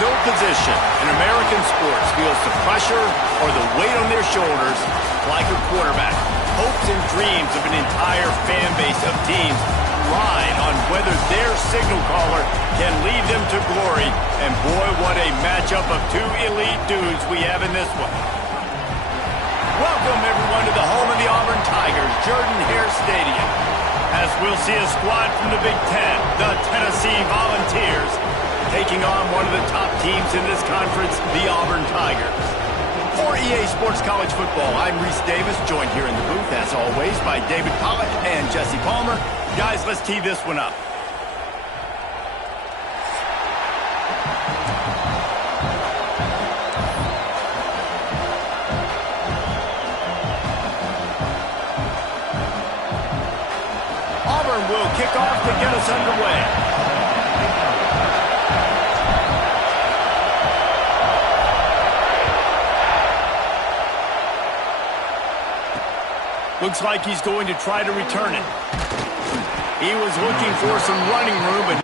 No position in American sports feels the pressure or the weight on their shoulders like a quarterback. Hopes and dreams of an entire fan base of teams ride on whether their signal caller can lead them to glory. And boy, what a matchup of two elite dudes we have in this one. Welcome, everyone, to the home of the Auburn Tigers, Jordan-Hare Stadium. As we'll see a squad from the Big Ten, the Tennessee Volunteers, taking on one of the top teams in this conference, the Auburn Tigers. For EA Sports College Football, I'm Reese Davis, joined here in the booth, as always, by David Pollack and Jesse Palmer. Guys, let's tee this one up. Auburn will kick off to get us underway. Looks like he's going to try to return it. He was looking for some running room, but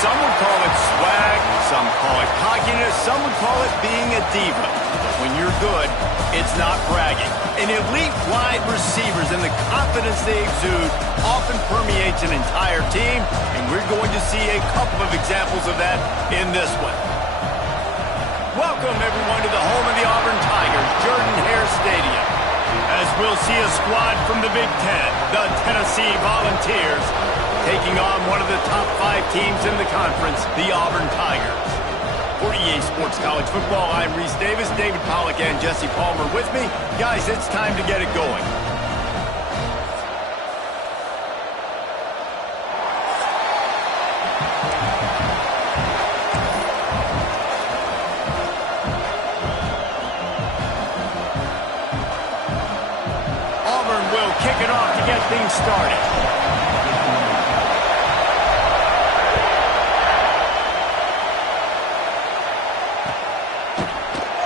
some would call it swag, some call it cockiness, some would call it being a diva. But when you're good, it's not bragging. An elite wide receivers and the confidence they exude often permeates an entire team, and we're going to see a couple of examples of that in this one. Welcome, everyone, to the home of the Auburn Tigers, Jordan-Hare Stadium. As we'll see a squad from the Big Ten, the Tennessee Volunteers, taking on one of the top 5 teams in the conference, the Auburn Tigers. For EA Sports College Football, I'm Reese Davis, David Pollack and Jesse Palmer with me. Guys, it's time to get it going. Auburn will kick it off to get things started.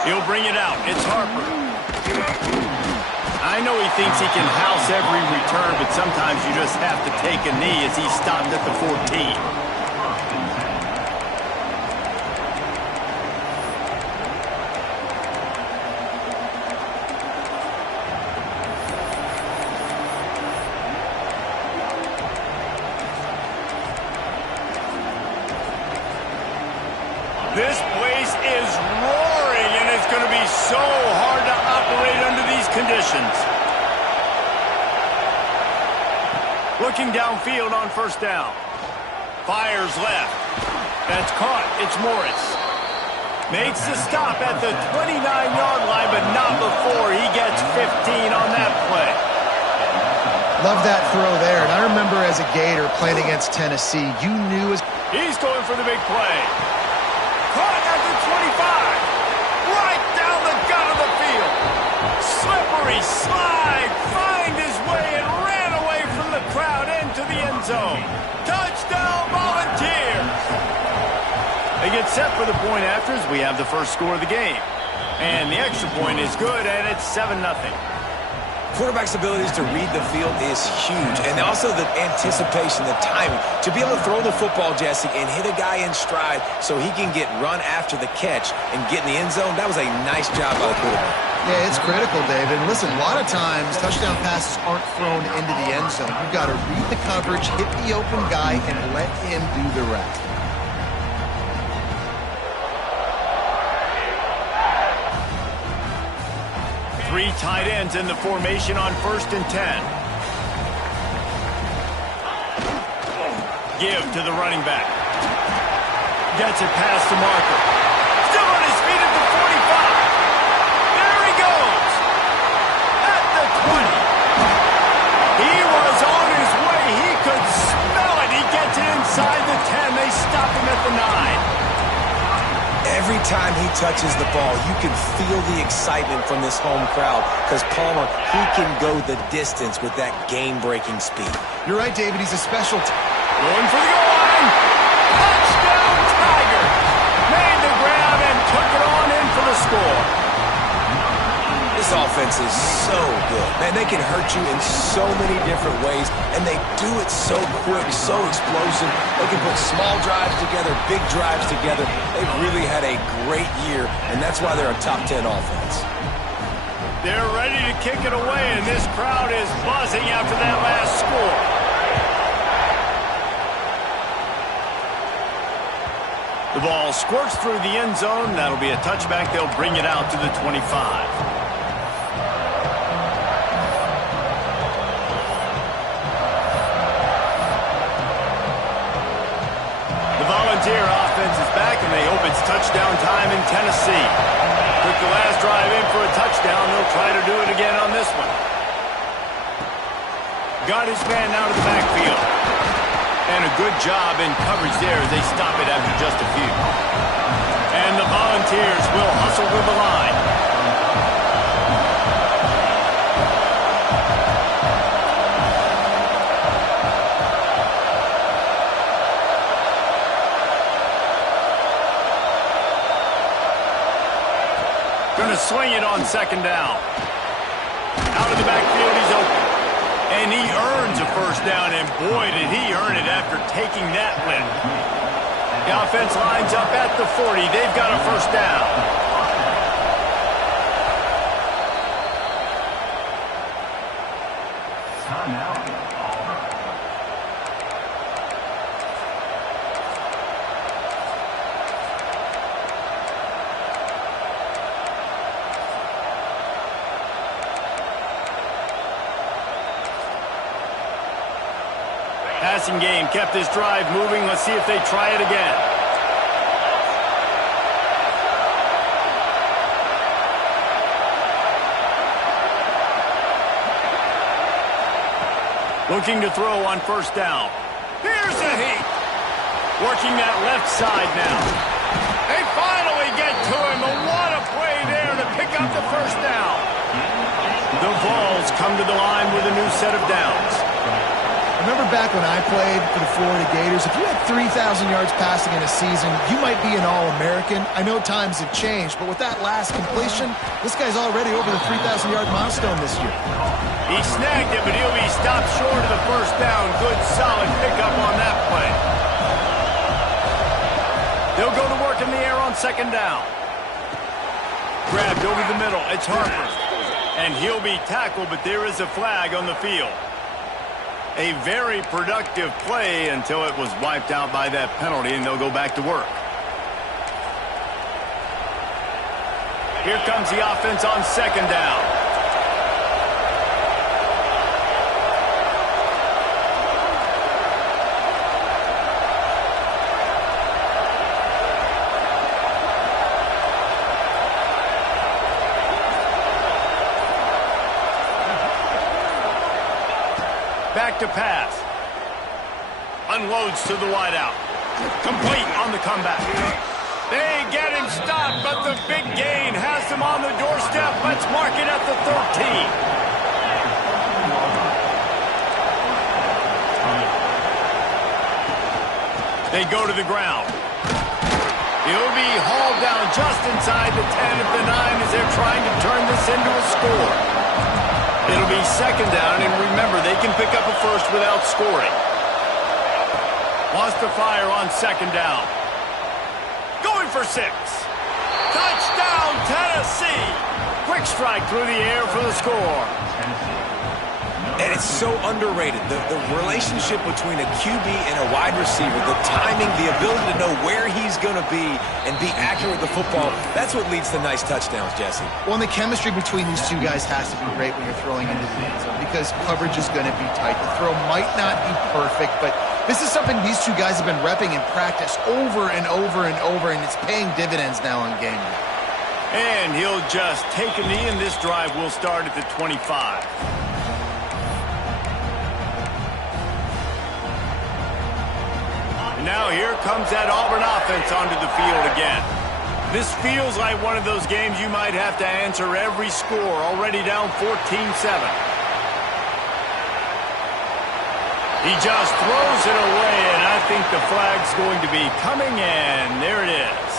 He'll bring it out. It's Harper. I know he thinks he can house every return, but sometimes you just have to take a knee as he stopped at the 14. This place is roaring, and it's going to be so hard to operate under these conditions. Looking downfield on first down. Fires left. That's caught. It's Morris. Makes the stop at the 29-yard line, but not before he gets 15 on that play. Love that throw there. And I remember as a Gator playing against Tennessee, you knew as... He's going for the big play. Caught at the 25. Right down the gut of the field. Slippery slide. Find his way and ran away from the crowd into the end zone. Touchdown Volunteers. They get set for the point afters. We have the first score of the game. And the extra point is good, and it's 7-0. Quarterback's abilities to read the field is huge, and also the anticipation, the timing. To be able to throw the football, Jesse, and hit a guy in stride so he can get run after the catch and get in the end zone, that was a nice job by the quarterback. Yeah, it's critical, David. Listen, a lot of times touchdown passes aren't thrown into the end zone. You've got to read the coverage, hit the open guy, and let him do the rest. Three tight ends in the formation on 1st and 10. Give to the running back. Gets it past the marker. Still on his feet at the 45. There he goes. At the 20. He was on his way. He could smell it. He gets it inside the 10. They stop him at the 9. Every time he touches the ball, you can feel the excitement from this home crowd because Palmer, he can go the distance with that game-breaking speed. You're right, David. He's a special... Going for the goal line. Touchdown, Tiger. Made the grab and took it on in for the score. This offense is so good. Man, they can hurt you in so many different ways, and they do it so quick, so explosive. They can put small drives together, big drives together. They've really had a great year, and that's why they're a top 10 offense. They're ready to kick it away, and this crowd is buzzing after that last score. The ball squirts through the end zone. That'll be a touchback. They'll bring it out to the 25. Volunteer offense is back, and they hope it's touchdown time in Tennessee. Took the last drive in for a touchdown. They'll try to do it again on this one. Got his man out of the backfield. And a good job in coverage there as they stop it after just a few. And the Volunteers will hustle to the line. Going to swing it on 2nd down. Out of the backfield, he's open. And he earns a first down, and boy, did he earn it after taking that lift. The offense lines up at the 40. They've got a first down. Passing game kept this drive moving. Let's see if they try it again. Looking to throw on 1st down. Here's a heat. Working that left side now. They finally get to him. But what a play there to pick up the first down. The Vols come to the line with a new set of downs. Remember back when I played for the Florida Gators, if you had 3,000 yards passing in a season, you might be an All-American. I know times have changed, but with that last completion, this guy's already over the 3,000-yard milestone this year. He snagged it, but he'll be stopped short of the first down. Good, solid pickup on that play. They'll go to work in the air on 2nd down. Grabbed over the middle. It's Harper. And he'll be tackled, but there is a flag on the field. A very productive play until it was wiped out by that penalty, and they'll go back to work. Here comes the offense on second down. Back to pass. Unloads to the wideout. Complete on the comeback. They get him stopped, but the big gain has him on the doorstep. Let's mark it at the 13. They go to the ground. He'll be hauled down just inside the 10 of the 9 as they're trying to turn this into a score. It'll be second down, and remember, they can pick up a first without scoring. Wants to fire on second down. Going for 6. Touchdown, Tennessee! Quick strike through the air for the score. And it's so underrated. The relationship between a QB and a wide receiver, the timing, the ability to know where he's going to be and be accurate with the football, that's what leads to nice touchdowns, Jesse. Well, and the chemistry between these two guys has to be great when you're throwing into the end zone because coverage is going to be tight. The throw might not be perfect, but this is something these two guys have been repping in practice over and over and over, and it's paying dividends now on game day. And he'll just take a knee, and this drive will start at the 25. Now here comes that Auburn offense onto the field again. This feels like one of those games you might have to answer every score, already down 14-7. He just throws it away, and I think the flag's going to be coming in. There it is.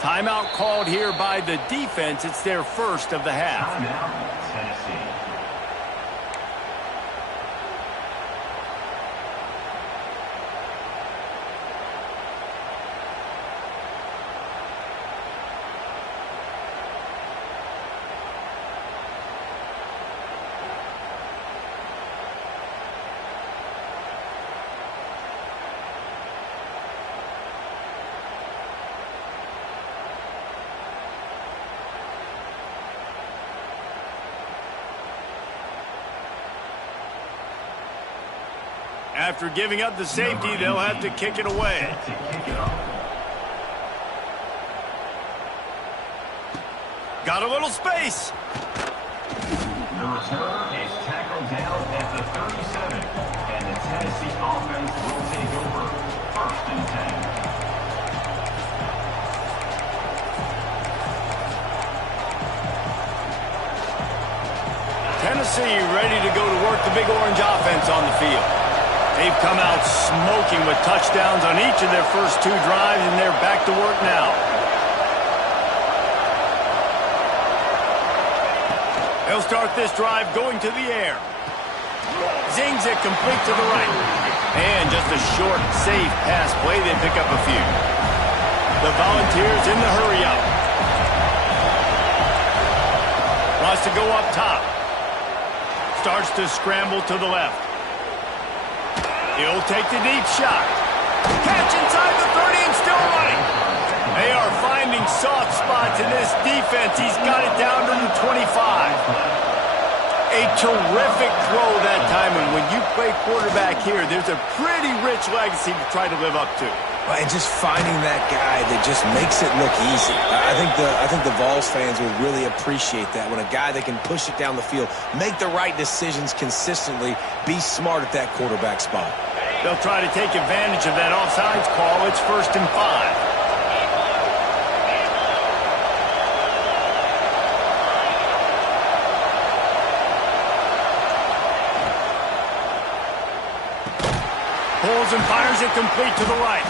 Timeout called here by the defense. It's their first of the half. Timeout, Tennessee. After giving up the safety, they'll have to kick it away. Got a little space. The return is tackled down at the 37, and the Tennessee offense will take over first and 10. Tennessee ready to go to work the big orange offense on the field. They've come out smoking with touchdowns on each of their first 2 drives, and they're back to work now. They'll start this drive going to the air. Zings it complete to the right. And just a short, safe pass play. They pick up a few. The Volunteers in the hurry-up. Wants to go up top. Starts to scramble to the left. He'll take the deep shot. Catch inside the 30 and still running. They are finding soft spots in this defense. He's got it down to the 25. A terrific throw that time, and when you play quarterback here, there's a pretty rich legacy to try to live up to. And just finding that guy that just makes it look easy. I think the Vols fans will really appreciate that when a guy that can push it down the field, make the right decisions consistently, be smart at that quarterback spot. They'll try to take advantage of that offsides call. It's first and 5. Pulls and fires it complete to the right.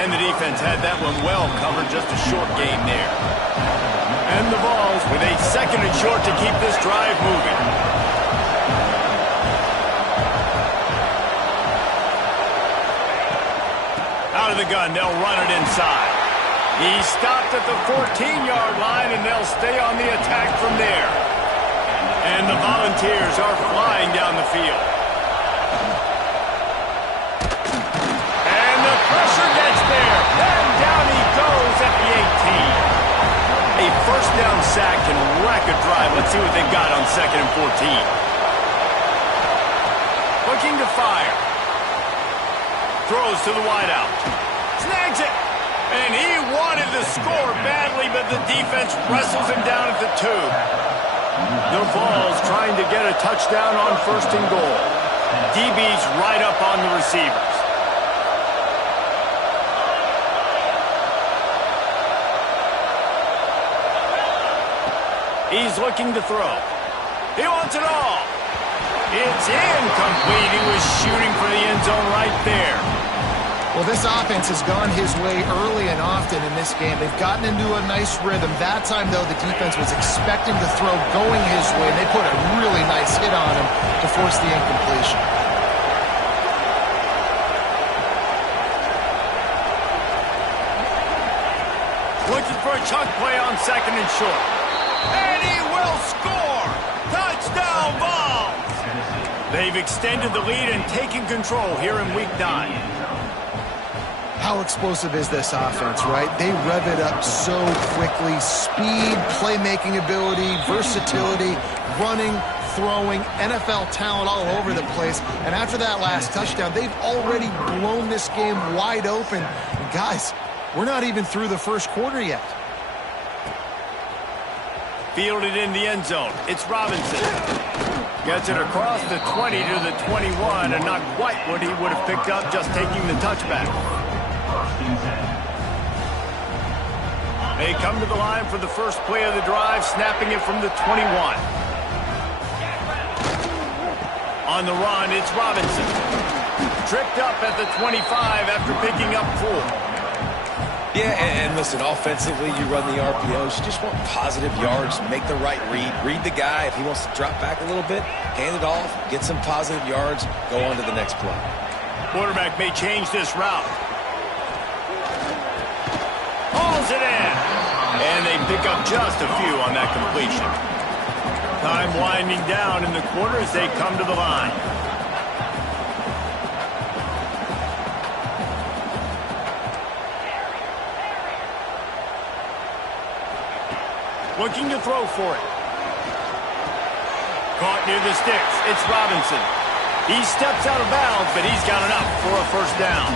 And the defense had that one well covered, just a short gain there. And the Vols with a second and short to keep this drive moving. Out of the gun, they'll run it inside. He stopped at the 14-yard line, and they'll stay on the attack from there. And the Volunteers are flying down the field. And the pressure gets there. And down he goes at the 18. A first down sack can wreck a drive. Let's see what they've got on 2nd and 14. Looking to fire. Throws to the wideout. Snags it. And he wanted to score badly, but the defense wrestles him down at the 2. The Vols trying to get a touchdown on 1st and goal. DB's right up on the receivers. He's looking to throw. He wants it all. It's incomplete. He was shooting for the end zone right there. Well, this offense has gone his way early and often in this game. They've gotten into a nice rhythm. That time, though, the defense was expecting the throw going his way. They put a really nice hit on him to force the incompletion. Looking for a chunk play on 2nd and short. And he will score! Touchdown, Vols! They've extended the lead and taken control here in Week 9. How explosive is this offense, right? They rev it up so quickly. Speed, playmaking ability, versatility, running, throwing, NFL talent all over the place. And after that last touchdown, they've already blown this game wide open. And guys, we're not even through the first quarter yet. Fielded in the end zone. It's Robinson. Gets it across the 20 to the 21, and not quite what he would have picked up just taking the touchback. They come to the line for the first play of the drive, snapping it from the 21. On the run, it's Robinson. Tripped up at the 25 after picking up 4. Yeah, and listen, offensively, you run the RPOs. You just want positive yards, make the right read the guy. If he wants to drop back a little bit, hand it off, get some positive yards, go on to the next play. Quarterback may change this route. Hauls it in. And they pick up just a few on that completion. Time winding down in the quarter as they come to the line. Looking to throw for it. Caught near the sticks. It's Robinson. He steps out of bounds, but he's got enough for a first down.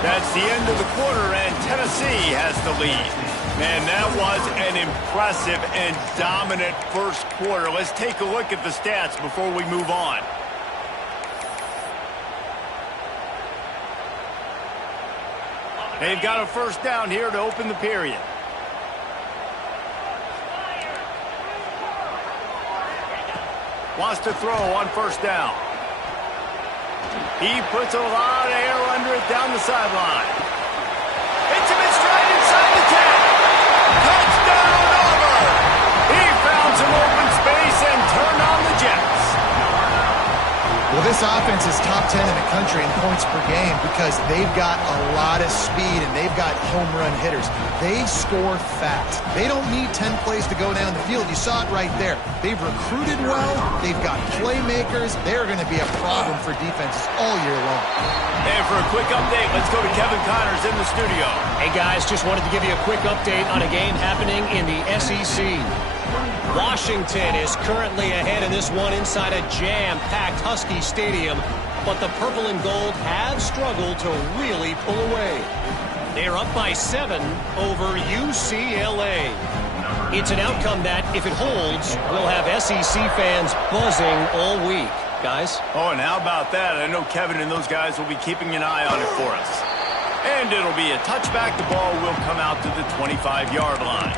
That's the end of the quarter, and Tennessee has the lead. Man, that was an impressive and dominant first quarter. Let's take a look at the stats before we move on. They've got a first down here to open the period. Wants to throw on first down. He puts a lot of air under it down the sideline. Hits him in stride inside the 10. Touchdown, Auburn! He found some open space and turned on the Jets. Well, this offense is top 10 in the country in points per game because they've got a lot of speed and they've got home run hitters. They score fast. They don't need 10 plays to go down the field. You saw it right there. They've recruited well. They've got playmakers. They're going to be a problem for defenses all year long. And for a quick update, let's go to Kevin Connors in the studio. Hey, guys, just wanted to give you a quick update on a game happening in the SEC. Washington is currently ahead in this one inside a jam-packed Husky Stadium, but the purple and gold have struggled to really pull away. They're up by 7 over UCLA. It's an outcome that, if it holds, will have SEC fans buzzing all week. Guys? Oh, and how about that? I know Kevin and those guys will be keeping an eye on it for us. And it'll be a touchback. The ball will come out to the 25-yard line.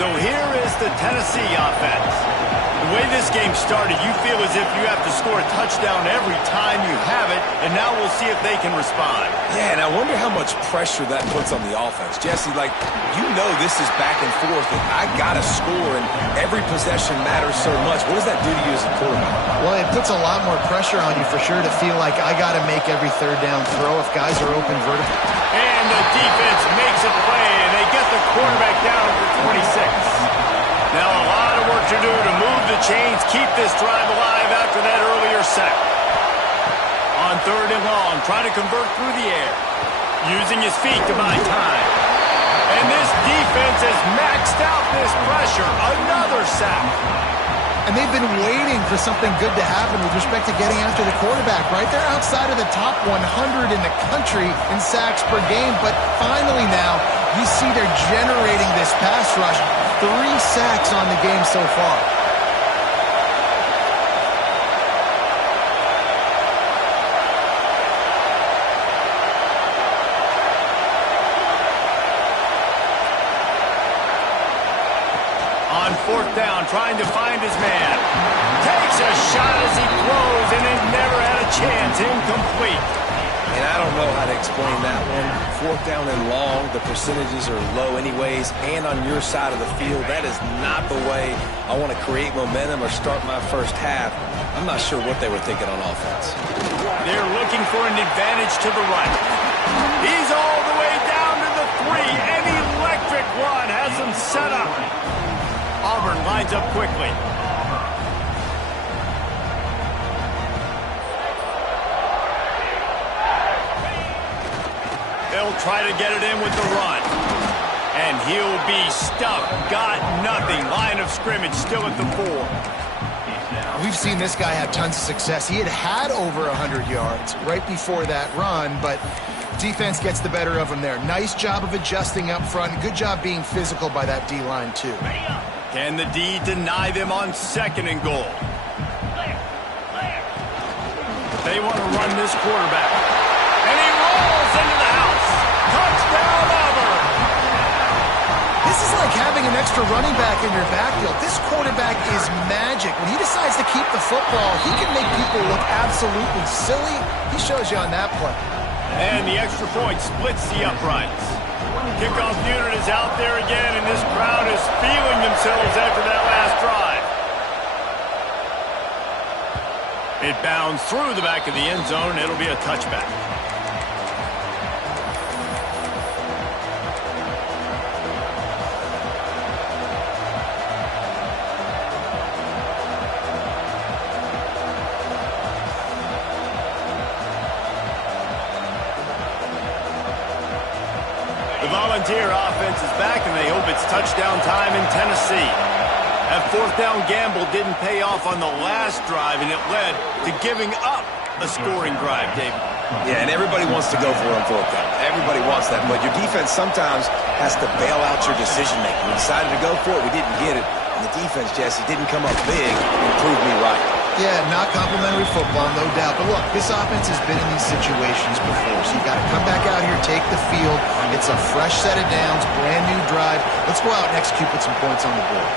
So here is the Tennessee offense. The way this game started, you feel as if you have to score a touchdown every time you have it, and now we'll see if they can respond. Yeah, and I wonder how much pressure that puts on the offense. Jesse, like, you know this is back and forth, and I got to score, and every possession matters so much. What does that do to you as a quarterback? Well, it puts a lot more pressure on you for sure to feel like I got to make every third down throw if guys are open vertical. And the defense makes a play, and they get the quarterback down at the 26. Now a lot of work to do to move the chains, keep this drive alive after that earlier sack. On 3rd and long, trying to convert through the air. Using his feet to buy time. And this defense has maxed out this pressure. Another sack. And they've been waiting for something good to happen with respect to getting after the quarterback, right? They're outside of the top 100 in the country in sacks per game, but finally now you see they're generating this pass rush. 3 sacks on the game so far. On 4th down, trying to find his man. Takes a shot as he throws, and it never had a chance. Incomplete. And I don't know how to explain that one. 4th down and long, the percentages are low anyways, and on your side of the field, that is not the way I want to create momentum or start my first half. I'm not sure what they were thinking on offense. They're looking for an advantage to the right. He's all the way down to the 3. An electric run has him set up. Auburn lines up quickly. They'll try to get it in with the run. And he'll be stuffed. Got nothing. Line of scrimmage still at the 4. We've seen this guy have tons of success. He had over 100 yards right before that run, but defense gets the better of him there. Nice job of adjusting up front. Good job being physical by that D-line, too. Can the D deny them on 2nd and goal? They want to run this quarterback. And he rolls into the house. Touchdown, Auburn! This is like having an extra running back in your backfield. This quarterback is magic. When he decides to keep the football, he can make people look absolutely silly. He shows you on that play. And the extra point splits the uprights. Kickoff unit is out there again, and this crowd is feeling themselves after that last drive. It bounds through the back of the end zone, and it'll be a touchback. The Volunteer offense is back, and they hope it's touchdown time in Tennessee. That 4th down gamble didn't pay off on the last drive, and it led to giving up a scoring drive, David. Yeah, and everybody wants to go for it on 4th down. Everybody wants that, but your defense sometimes has to bail out your decision-making. We decided to go for it. We didn't get it. And the defense, Jesse, didn't come up big and prove me right. Yeah, not complimentary football, no doubt. But look, this offense has been in these situations before, so you got to come back out here, take the field. It's a fresh set of downs, brand new drive. Let's go out and execute with some points on the board.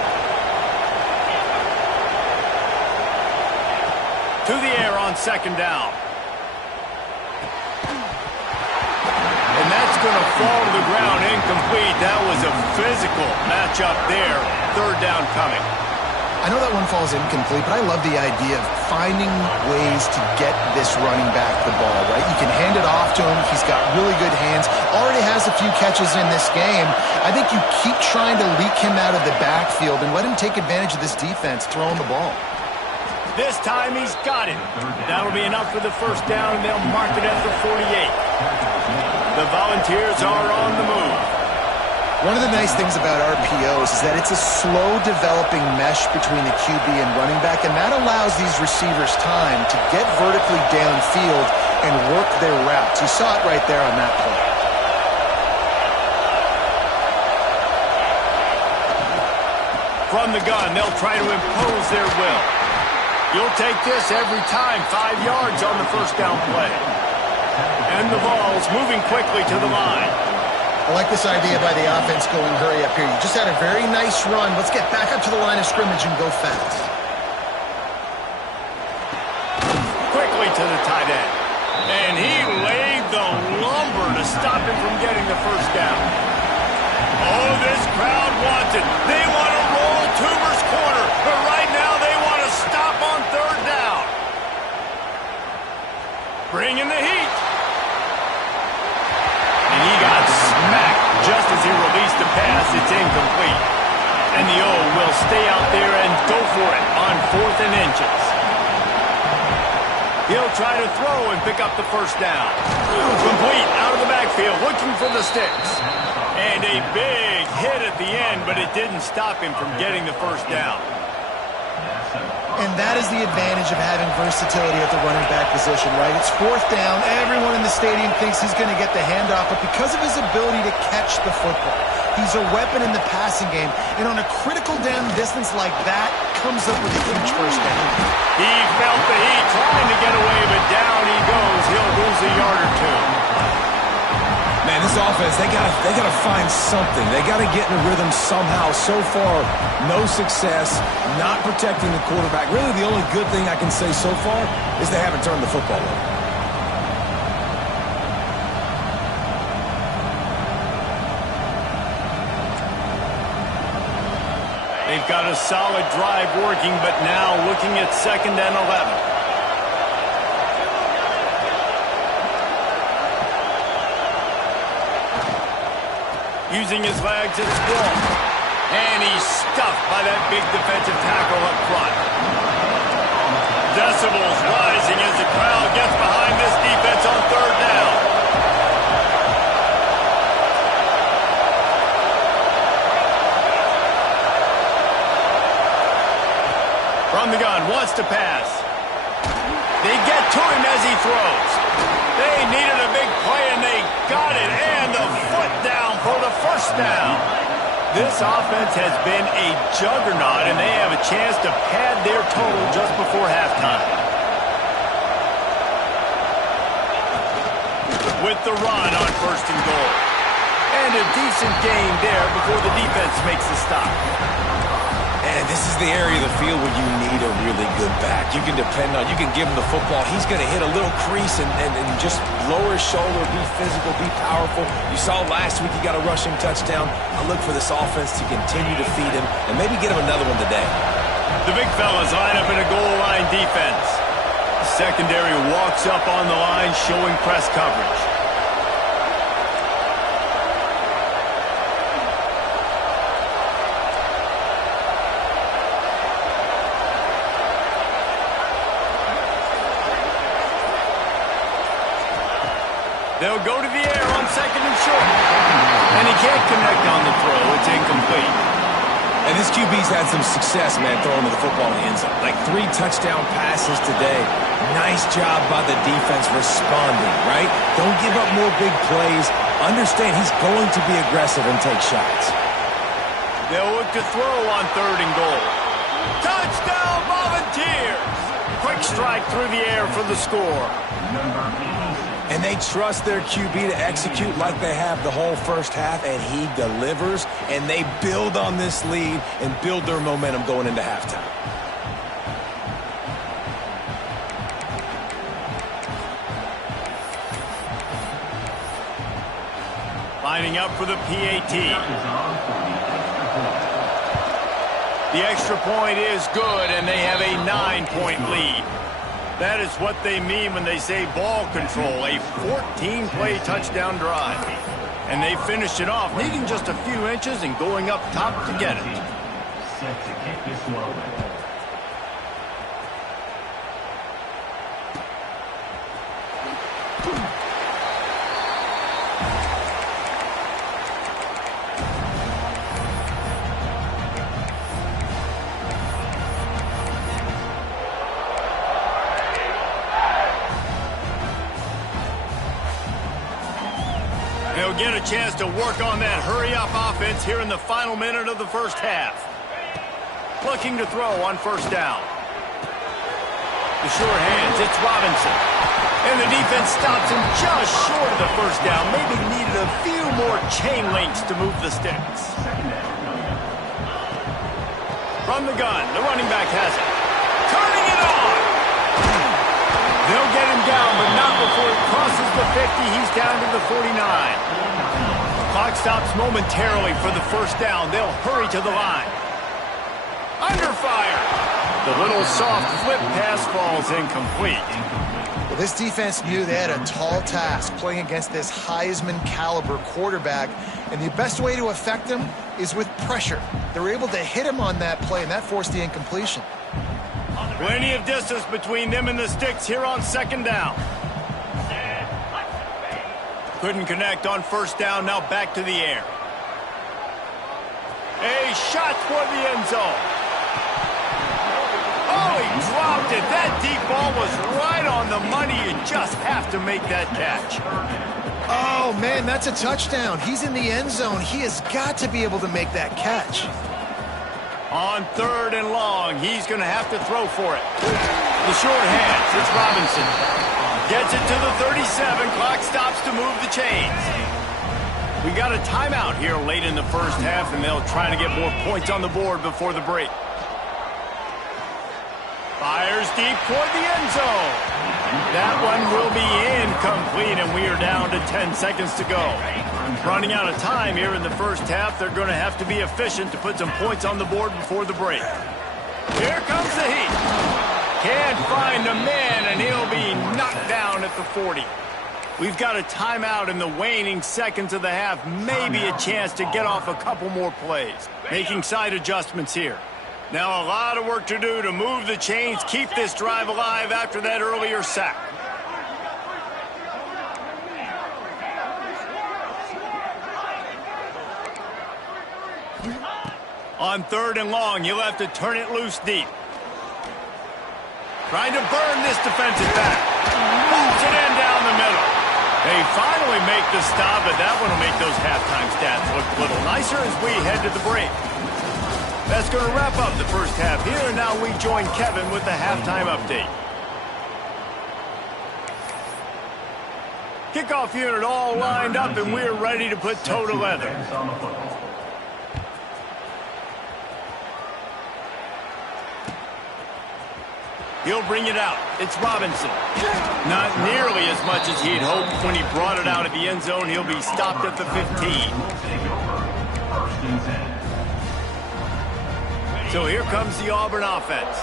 To the air on 2nd down. And that's going to fall to the ground incomplete. That was a physical matchup there. 3rd down coming. I know that one falls incomplete, but I love the idea of finding ways to get this running back the ball, right? You can hand it off to him. He's got really good hands. Already has a few catches in this game. I think you keep trying to leak him out of the backfield and let him take advantage of this defense throwing the ball. This time he's got it. That'll be enough for the 1st down, and they'll mark it at the 48. The Volunteers are on the move. One of the nice things about RPOs is that it's a slow-developing mesh between the QB and running back, and that allows these receivers time to get vertically downfield and work their routes. You saw it right there on that play. From the gun, they'll try to impose their will. You'll take this every time. 5 yards on the 1st down play. And the ball's moving quickly to the line. I like this idea by the offense going hurry up here. You just had a very nice run. Let's get back up to the line of scrimmage and go fast. to the tight end. And he laid the lumber to stop him from getting the first down. Oh, this crowd wants it. They want to roll Toomer's corner, but right now they want to stop on third down. Bring in the heat. And he got smacked just as he released the pass. It's incomplete. And the O will stay out there and go for it on 4th and inches. He'll try to throw and pick up the first down. Complete out of the backfield, looking for the sticks. And a big hit at the end, but it didn't stop him from getting the first down. And that is the advantage of having versatility at the running back position, right? It's 4th down. Everyone in the stadium thinks he's going to get the handoff, but because of his ability to catch the football, he's a weapon in the passing game. And on a critical down distance like that, comes up with a huge first down. He felt the heat, trying to get away, but down he goes. He'll lose a yard or two. Man, this offense, they gotta find something. They gotta get in a rhythm somehow. So far, no success, not protecting the quarterback. Really, the only good thing I can say so far is they haven't turned the football over. They've got a solid drive working, but now looking at 2nd and 11. Using his legs as wall. And he's stuffed by that big defensive tackle up front. Decibels rising as the crowd gets behind this defense on 3rd down. From the gun, wants to pass. They get to him as he throws. They needed a big play, and they got it. And the foot down for the first down. This offense has been a juggernaut, and they have a chance to pad their total just before halftime. With the run on 1st and goal. And a decent gain there before the defense makes the stop. And this is the area of the field where you need a really good back. You can depend on, you can give him the football. He's going to hit a little crease and just lower his shoulder, be physical, be powerful. You saw last week he got a rushing touchdown. I look for this offense to continue to feed him and maybe get him another one today. The big fellas line up in a goal line defense. The secondary walks up on the line showing press coverage. They'll go to the air on 2nd and short. And he can't connect on the throw. It's incomplete. And this QB's had some success, man, throwing the football in the end zone. Like 3 touchdown passes today. Nice job by the defense responding, right? Don't give up more big plays. Understand he's going to be aggressive and take shots. They'll look to throw on 3rd and goal. Touchdown, Volunteers! Quick strike through the air for the score. And they trust their QB to execute like they have the whole first half, and he delivers, and they build on this lead and build their momentum going into halftime. Lining up for the PAT. The extra point is good, and they have a 9-point lead. That is what they mean when they say ball control, a 14-play touchdown drive. And they finished it off, needing just a few inches and going up top to get it. Set to kick this one. They'll get a chance to work on that hurry-up offense here in the final minute of the first half. Looking to throw on 1st down. The short hands, it's Robinson. And the defense stops him just short of the first down. Maybe needed a few more chain links to move the sticks. From the gun, the running back has it. Turning it on! They'll get down, but not before he crosses the 50. He's down to the 49. Clock stops momentarily for the first down. They'll hurry to the line. Under fire. The little soft flip pass falls incomplete. Well, this defense knew they had a tall task playing against this Heisman caliber quarterback, and the best way to affect him is with pressure. They were able to hit him on that play, and that forced the incompletion. Plenty of distance between them and the sticks here on second down. Couldn't connect on first down, now back to the air. A shot toward the end zone. Oh, he dropped it. That deep ball was right on the money. You just have to make that catch. Oh, man, that's a touchdown. He's in the end zone. He has got to be able to make that catch. On third and long, he's going to have to throw for it. The short hands, it's Robinson. Gets it to the 37. Clock stops to move the chains. We got a timeout here late in the first half, and they'll try to get more points on the board before the break. Fires deep toward the end zone. That one will be incomplete, and we are down to 10 seconds to go. Running out of time here in the first half. They're going to have to be efficient to put some points on the board before the break. Here comes the heat. Can't find the man, and he'll be knocked down at the 40. We've got a timeout in the waning seconds of the half. Maybe a chance to get off a couple more plays. Making side adjustments here. Now a lot of work to do to move the chains, keep this drive alive after that earlier sack. On third and long, you'll have to turn it loose deep. Trying to burn this defensive back. Pulls it in down the middle. They finally make the stop, but that one will make those halftime stats look a little nicer as we head to the break. That's going to wrap up the first half here, and now we join Kevin with the halftime update. Kickoff unit all lined up, and we're ready to put toe to leather. He'll bring it out. It's Robinson. Not nearly as much as he'd hoped. When he brought it out of the end zone, he'll be stopped at the 15. So here comes the Auburn offense.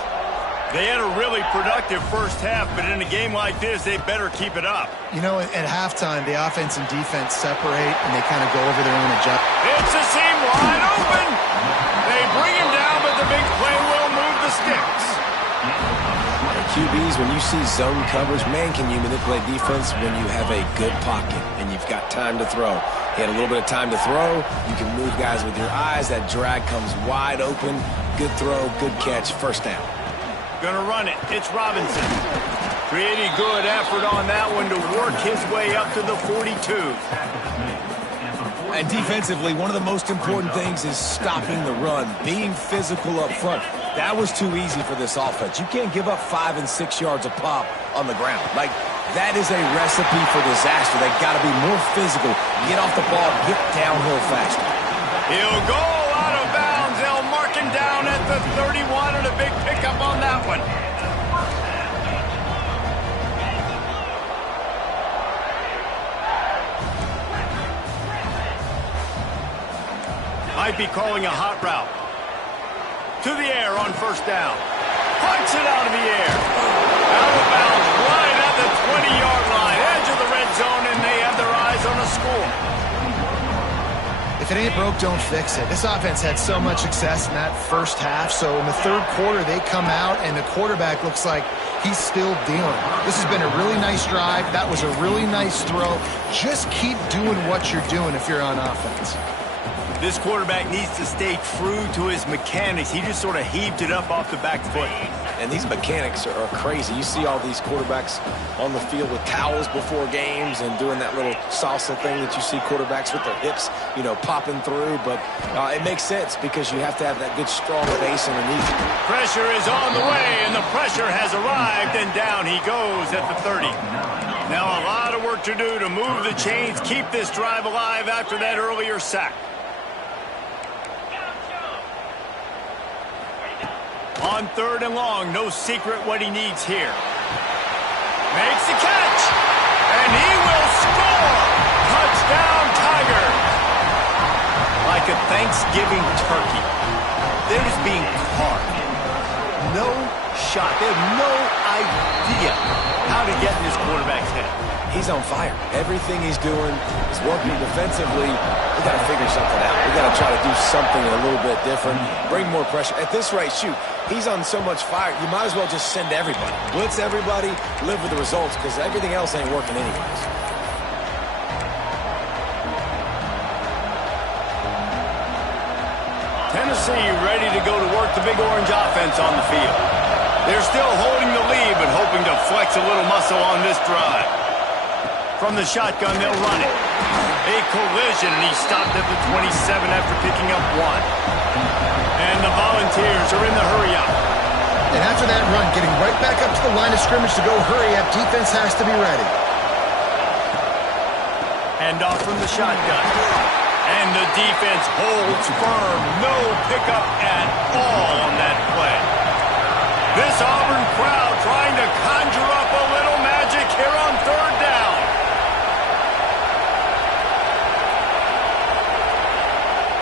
They had a really productive first half, but in a game like this, they better keep it up. You know, at halftime, the offense and defense separate, and they kind of go over their own adjustment. It's a seam wide open. They bring him down, but the big play will move the sticks. QBs, when you see zone coverage, man, can you manipulate defense when you have a good pocket and you've got time to throw. He had a little bit of time to throw. You can move guys with your eyes. That drag comes wide open. Good throw, good catch, first down. Gonna run it. It's Robinson. Pretty good effort on that one to work his way up to the 42. And defensively, one of the most important things is stopping the run, being physical up front. That was too easy for this offense. You can't give up 5 and 6 yards a pop on the ground. Like, that is a recipe for disaster. They've got to be more physical, get off the ball, get downhill faster. He'll go out of bounds. They'll mark him down at the 31, and a big pickup on that one. Might be calling a hot route. To the air on first down. Punts it out of the air. Out of bounds, right at the 20-yard line. Edge of the red zone, and they have their eyes on a score. If it ain't broke, don't fix it. This offense had so much success in that first half, so in the third quarter, they come out, and the quarterback looks like he's still dealing. This has been a really nice drive. That was a really nice throw. Just keep doing what you're doing if you're on offense. This quarterback needs to stay true to his mechanics. He just sort of heaved it up off the back foot. And these mechanics are crazy. You see all these quarterbacks on the field with towels before games and doing that little salsa thing that you see quarterbacks with their hips, you know, popping through. But it makes sense because you have to have that good, strong base underneath. Pressure is on the way, and the pressure has arrived, and down he goes at the 30. Now a lot of work to do to move the chains, keep this drive alive after that earlier sack. On third and long, no secret what he needs here. Makes the catch. Thanksgiving turkey. They're just being carved. No shot. They have no idea how to get in this quarterback's head. He's on fire. Everything he's doing is working defensively. We got to figure something out. We got to try to do something a little bit different, bring more pressure. At this rate, shoot, he's on so much fire, you might as well just send everybody. Blitz everybody, live with the results, because everything else ain't working anyways. Tennessee ready to go to work the big orange offense on the field. They're still holding the lead, but hoping to flex a little muscle on this drive. From the shotgun, they'll run it. A collision, and he stopped at the 27 after picking up 1. And the Volunteers are in the hurry-up. And after that run, getting right back up to the line of scrimmage to go hurry-up, defense has to be ready. Hand off from the shotgun. And the defense holds firm. No pickup at all on that play. This Auburn crowd trying to conjure up a little magic here on 3rd down.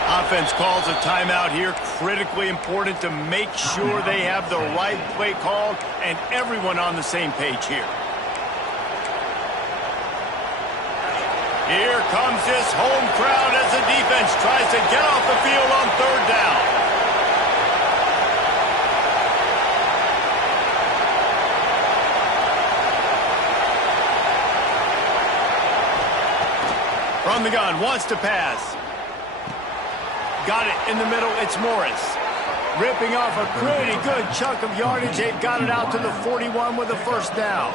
Offense calls a timeout here. Critically important to make sure they have the right play called and everyone on the same page here. Here comes this home crowd as the defense tries to get off the field on 3rd down. From the gun, wants to pass. Got it in the middle, it's Morris. Ripping off a pretty good chunk of yardage. They've got it out to the 41 with a 1st down.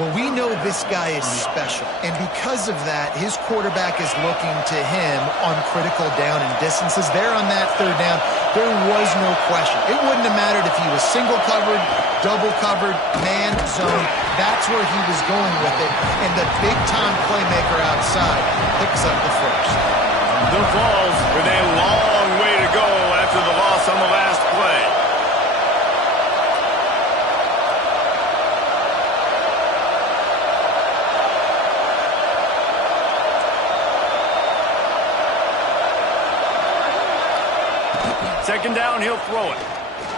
Well, we know this guy is special, and because of that, his quarterback is looking to him on critical down and distances. There on that 3rd down, there was no question. It wouldn't have mattered if he was single covered, double covered, man, zone. That's where he was going with it, and the big-time playmaker outside picks up the 1st. The Vols with a long way to go after the loss on the last play. Second down, he'll throw it.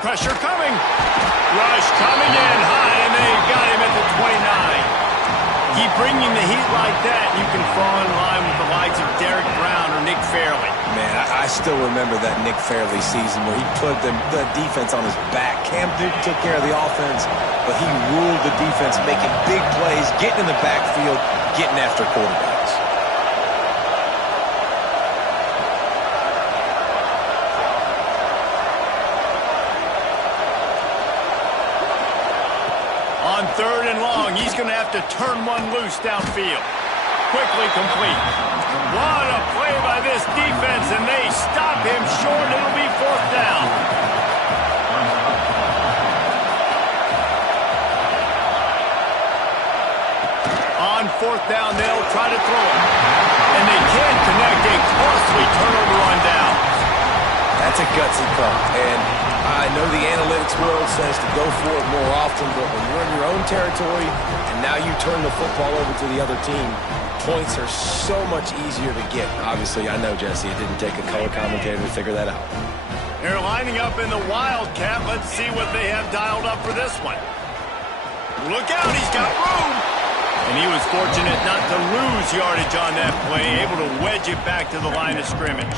Pressure coming. Rush coming in high, and they got him at the 29. Keep bringing the heat like that, you can fall in line with the likes of Derek Brown or Nick Fairley. Man, I still remember that Nick Fairley season where he put the defense on his back. Cam Newton took care of the offense, but he ruled the defense, making big plays, getting in the backfield, getting after quarterbacks. On 3rd and long, he's going to have to turn one loose downfield. Quickly complete. What a play by this defense, and they stop him short. It'll be 4th down. On 4th down, they'll try to throw it. And they can't connect a costly turnover on down. That's a gutsy call, and I know the analytics world says to go for it more often, but when you're in your own territory and now you turn the football over to the other team, points are so much easier to get. Obviously, I know, Jesse, it didn't take a color commentator to figure that out. They're lining up in the Wildcat. Let's see what they have dialed up for this one. Look out, he's got room. And he was fortunate not to lose yardage on that play, able to wedge it back to the line of scrimmage.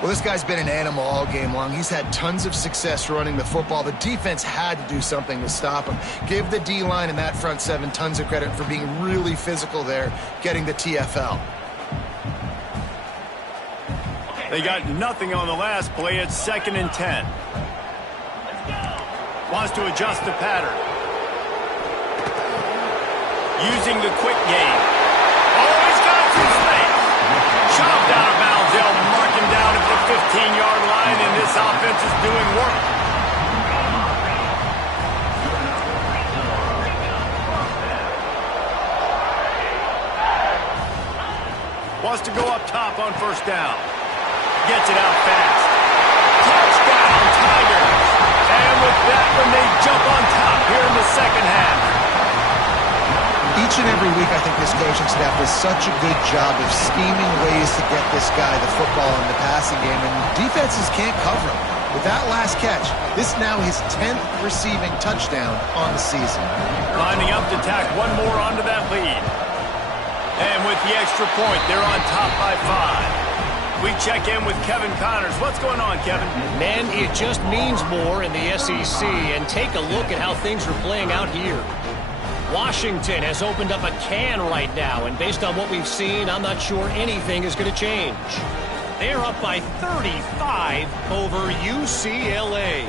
Well, this guy's been an animal all game long. He's had tons of success running the football. The defense had to do something to stop him. Give the D-line and that front 7 tons of credit for being really physical there, getting the TFL. They got nothing on the last play. It's 2nd and 10. Wants to adjust the pattern. Using the quick game. Oh, he's got some space. Chopped out of bounds. They'll mark him down at the 15-yard line, and this offense is doing work. Wants to go up top on 1st down. Gets it out fast. Touchdown, Tigers. And with that one, they jump on top here in the 2nd half. Each Each and every week, I think this coaching staff does such a good job of scheming ways to get this guy the football in the passing game, and defenses can't cover him. With that last catch, this is now his 10th receiving touchdown on the season. Lining up to tack one more onto that lead. And with the extra point, they're on top by 5. We check in with Kevin Connors. What's going on, Kevin? Man, it just means more in the SEC, and take a look at how things are playing out here. Washington has opened up a can right now, and based on what we've seen, I'm not sure anything is going to change. They're up by 35 over UCLA.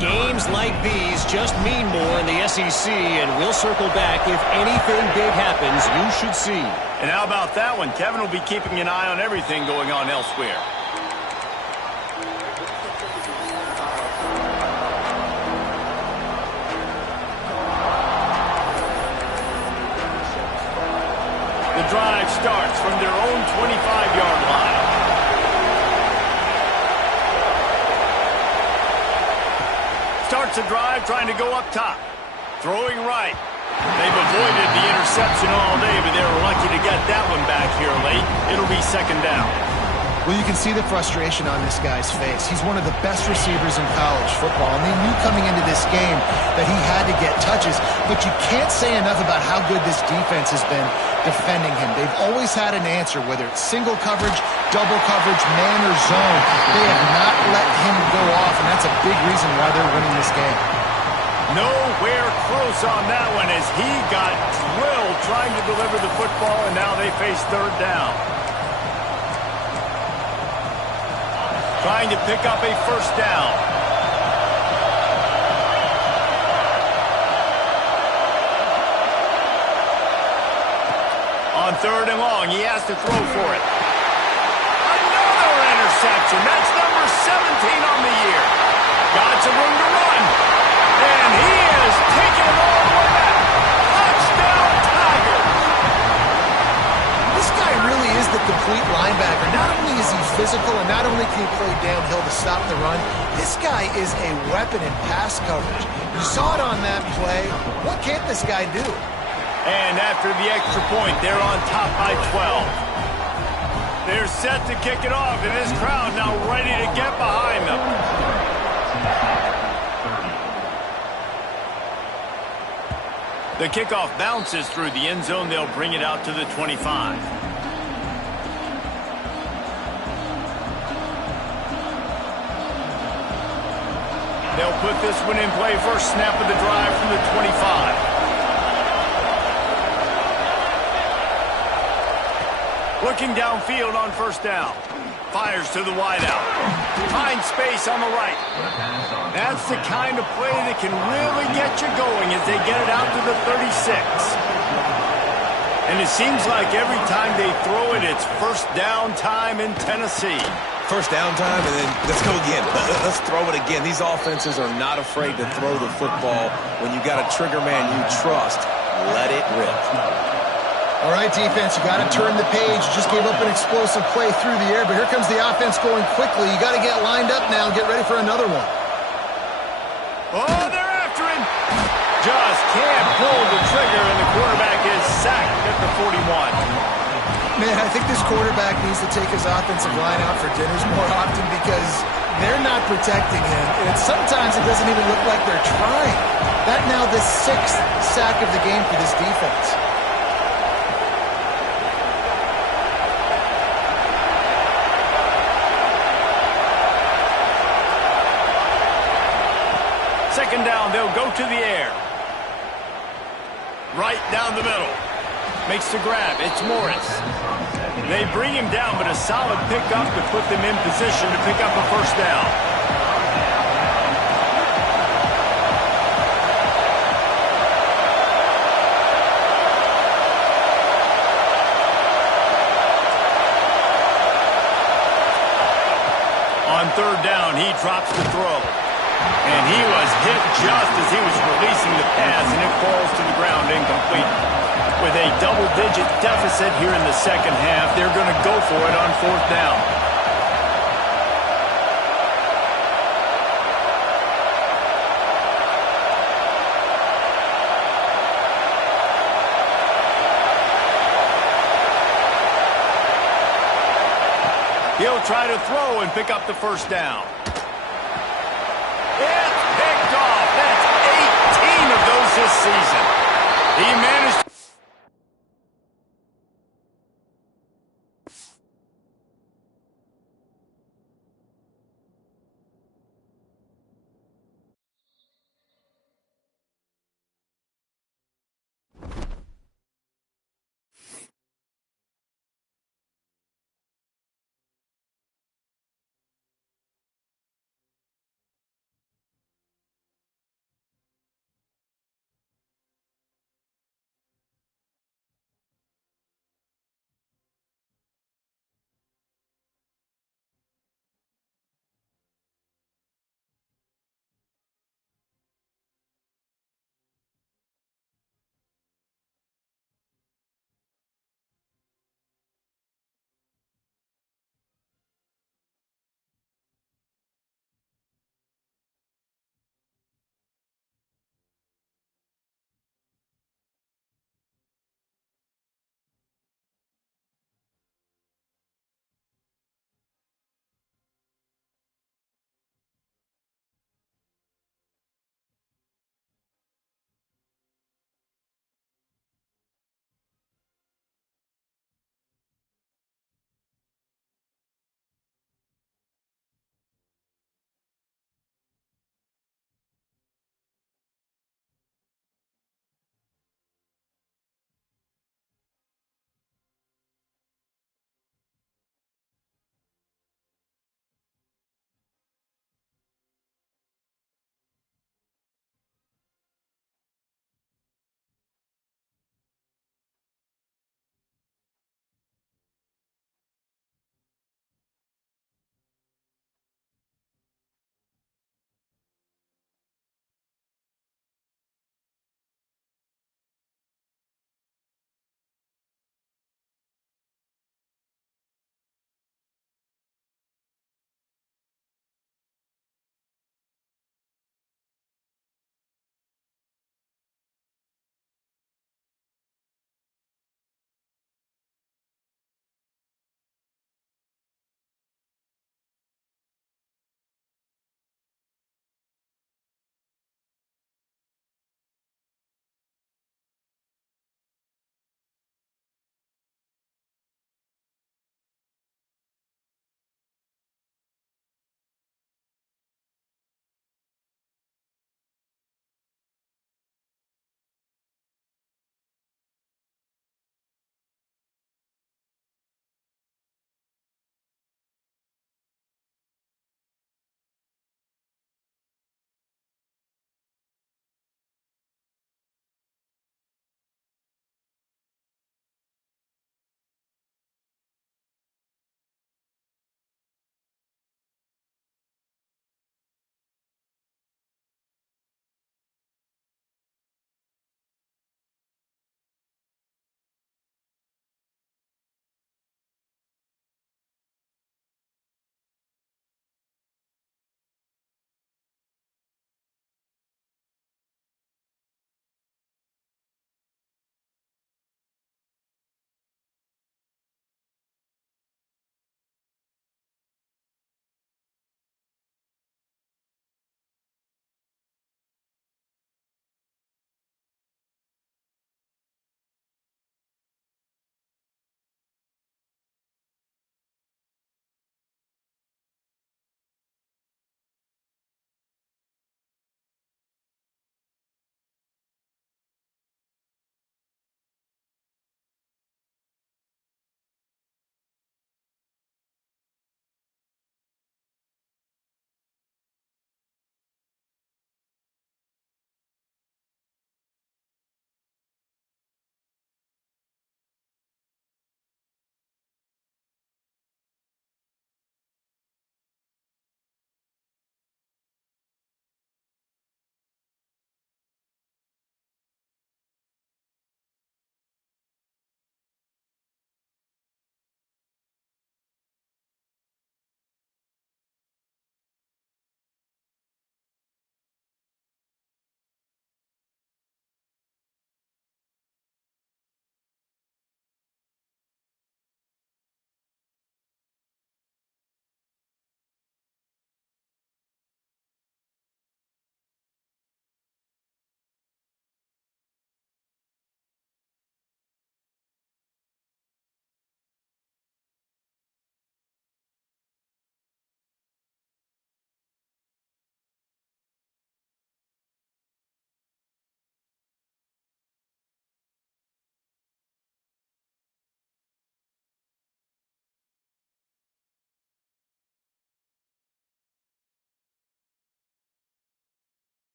Games like these just mean more in the SEC, and we'll circle back if anything big happens you should see. And how about that one? Kevin will be keeping an eye on everything going on elsewhere. The drive starts from their own 25-yard line. Starts a drive trying to go up top. Throwing right. They've avoided the interception all day, but they were lucky to get that one back here late. It'll be second down. Well, you can see the frustration on this guy's face. He's one of the best receivers in college football, and they knew coming into this game that he had to get touches, but you can't say enough about how good this defense has been defending him. They've always had an answer, whether it's single coverage, double coverage, man or zone. They have not let him go off, and that's a big reason why they're winning this game. Nowhere close on that one as he got drilled trying to deliver the football, and now they face third down. Trying to pick up a first down. On third and long, he has to throw for it. Another interception. That's number 17 on the year. Got some room to run. And he is taking it all the way back. Touchdown, Tigers. This guy really is the complete linebacker. Not only is he physical and not only can he play downhill to stop the run, this guy is a weapon in pass coverage. You saw it on that play. What can't this guy do? And after the extra point, they're on top by 12. They're set to kick it off, and this crowd now ready to get behind them. The kickoff bounces through the end zone. They'll bring it out to the 25. They'll put this one in play. First snap of the drive from the 25. Looking downfield on first down. Fires to the wideout. Finds space on the right. That's the kind of play that can really get you going as they get it out to the 36. And it seems like every time they throw it, it's first down time in Tennessee. First down time, and then let's go again. Let's throw it again. These offenses are not afraid to throw the football. When you got a trigger man you trust, let it rip. All right, defense, you got to turn the page. You just gave up an explosive play through the air, but here comes the offense going quickly. You got to get lined up now and get ready for another one. Oh, they're after him. Just can't pull the trigger, and the quarterback is sacked at the 41. Man, I think this quarterback needs to take his offensive line out for dinners more often because they're not protecting him, and sometimes it doesn't even look like they're trying. That now the 6th sack of the game for this defense. Second down, they'll go to the air. Right down the middle. Makes the grab. It's Morris. They bring him down, but a solid pickup to put them in position to pick up a first down. On third down, he drops the throw. And he was hit just as he was releasing the pass, and it falls to the ground incomplete. With a double-digit deficit here in the second half, they're going to go for it on fourth down. He'll try to throw and pick up the first down. It's picked off. That's 18 of those this season. He managed